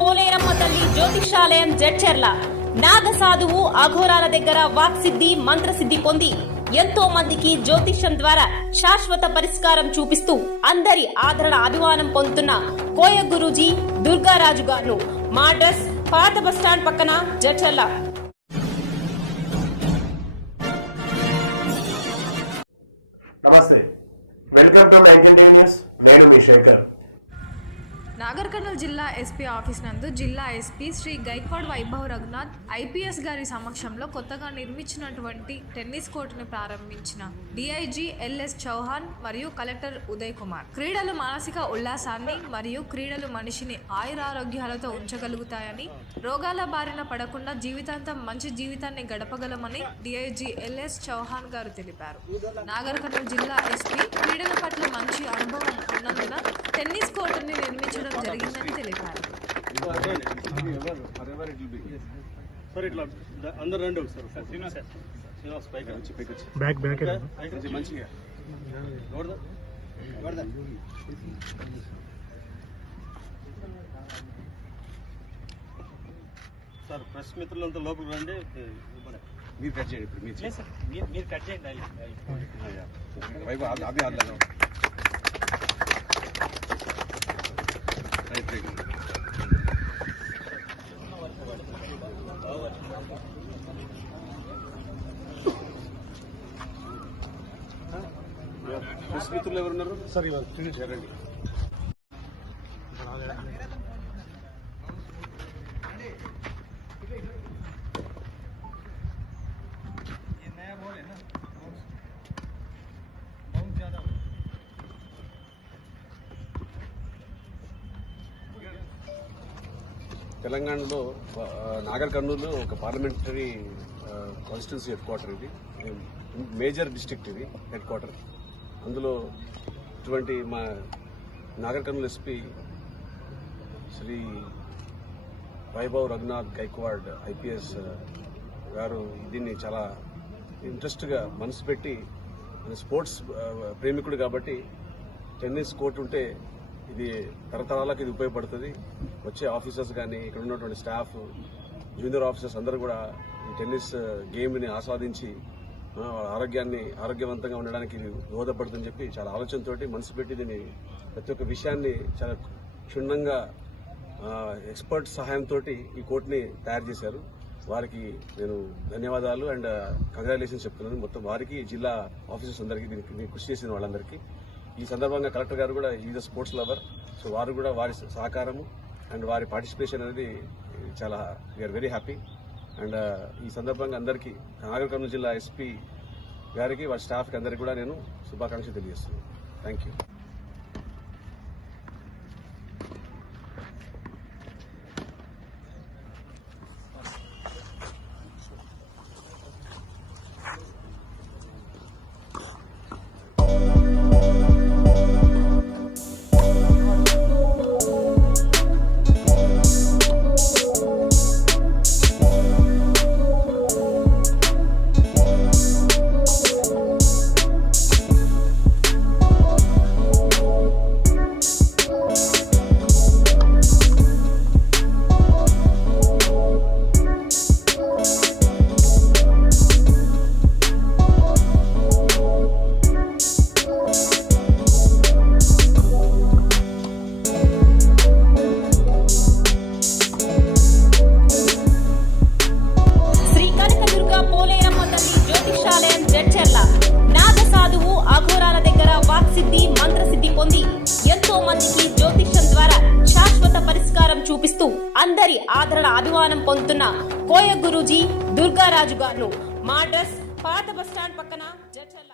పోలేరమ్మ తల్లి జ్యోతిషాలయం జడ్చెర్ల. నాగ సాధువు అఘోరాల దగ్గర వాక్సిద్ధి మంత్రసిద్ధి పొంది ఎంతో మందికి జ్యోతిష్యం ద్వారా శాశ్వత పరిష్కారం చూపిస్తూ అందరి ఆదరణ అభిమానం పొందుతున్న కోయ గురూజీ దుర్గారాజు గారు. మా అడ్రస్ పాత బస్టాండ్ పక్కన జడ్చర్ల. నమస్తే. Welcome to nineteen TV news. నేను మీ శేఖర్. ఆఫీస్ నందు జిల్లా ఎస్పీ శ్రీ గైక్వాడ్ వైభవ్ రఘునాథ్ ఐపీఎస్ గారి సమక్షంలో కొత్తగా నిర్మించినటువంటి టెన్నిస్ కోర్టును ప్రారంభించిన డిఐజీ ఎల్ఎస్ చౌహాన్ మరియు కలెక్టర్ ఉదయ్ కుమార్. క్రీడలు మానసిక ఉల్లాసాన్ని మరియు క్రీడలు మనిషిని ఆయురారోగ్యాలతో ఉంచగలుగుతాయని రోగాల బారిన పడకుండా జీవితాంతం మంచి జీవితాన్ని గడపగలమని డిఐజీ ఎల్ఎస్ చౌహాన్ గారు తెలిపారు. నాగర్ కర్నూలు జిల్లా ఎస్పీ క్రీడల పట్ల మంచి అనుభవం ఉన్నందున టెన్నిస్ కోర్టుని నిర్మించడం జరిగిందని తెలిపారు. సార్ ఇట్లా అందరు రండి ఒకసారి. శ్రీనివాస్ శ్రీనివాస్ పైకి వచ్చి పైకి వచ్చి. బ్యాక్ బ్యాక్ పైకి వచ్చి మంచిగా? సార్ ప్రెస్ మిత్రులంతా లోపలికి రండి. మీరు కట్ చేయండి ఇప్పుడు మీరు సార్ మీరు మీరు కట్ చేయండి ప్రెస్ మిత్రులు ఎవరున్నారు? సార్ రండి. తెలంగాణలో నాగర్ కర్నూలు ఒక పార్లమెంటరీ కాన్స్టిట్యున్సీ హెడ్ క్వార్టర్ ఇది. మేజర్ డిస్ట్రిక్ట్ ఇది హెడ్ క్వార్టర్ అందులో ఇటువంటి మా నాగర్ కర్నూలు ఎస్పీ శ్రీ వైభవ్ రఘునాథ్ గైక్వాడ్ ఐపీఎస్ గారు దీన్ని చాలా ఇంట్రెస్ట్గా మనసు పెట్టి స్పోర్ట్స్ ప్రేమికుడు కాబట్టి టెన్నిస్ కోర్ట్ ఉంటే ఇది తరతరాలకు ఇది ఉపయోగపడుతుంది. వచ్చే ఆఫీసర్స్ కానీ ఇక్కడ ఉన్నటువంటి స్టాఫ్ జూనియర్ ఆఫీసర్స్ అందరూ కూడా ఈ టెన్నిస్ గేమ్ని ఆస్వాదించి ఆరోగ్యాన్ని ఆరోగ్యవంతంగా ఉండడానికి ఇది దోహదపడుతుందని చెప్పి చాలా ఆలోచనతోటి మనసు పెట్టి దీన్ని ప్రతి ఒక్క విషయాన్ని చాలా క్షుణ్ణంగా ఎక్స్పర్ట్ సహాయంతో ఈ కోర్టుని తయారు చేశారు. వారికి నేను ధన్యవాదాలు అండ్ కంగ్రాచులేషన్స్ చెప్తున్నాను. మొత్తం వారికి జిల్లా ఆఫీసర్స్ అందరికీ దీనికి కృషి చేసిన వాళ్ళందరికీ. ఈ సందర్భంగా కలెక్టర్ గారు కూడా is a sports lover. So వారు కూడా వారి సహకారము అండ్ వారి పార్టిసిపేషన్ అనేది చాలా వీఆర్ వెరీ హ్యాపీ. అండ్ ఈ సందర్భంగా అందరికీ నాగర్ కర్నూలు జిల్లా ఎస్పీ గారికి వారి స్టాఫ్కి అందరికీ కూడా నేను శుభాకాంక్షలు తెలియజేస్తున్నాను. థ్యాంక్ యూ జడ్చెర్ల నాగ సాధువు అఘోరాల దగ్గర వాక్సిద్ధి మంత్రసిద్ధి పొంది ఎంతో మందికి జ్యోతిష్యం ద్వారా శాశ్వత పరిష్కారం చూపిస్తూ అందరి ఆదరణ అభిమానం పొందుతున్న కోయ గురూజీ దుర్గారాజు గారు మా అడ్రస్ పాత బస్టాండ్ పక్కన జచర్ల